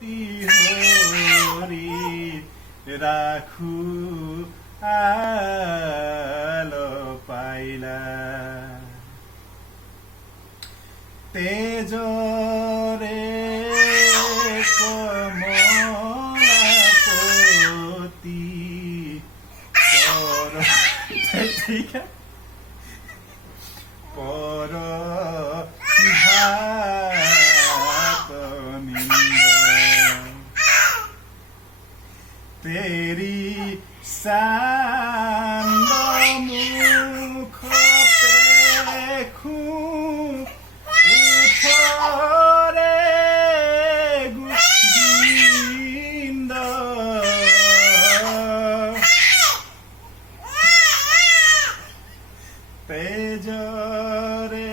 হৰি ৰাখো আল পাইলা তেজৰে কমলাপতি ঠিক আছে পর तेरी सांद मुख देखूं उठरे गुंद तेजरे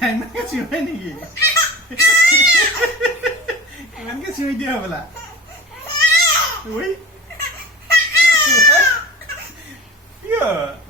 Jangan ke cuma ni ke? Jangan ke cuma dia pula? Woi? Ya.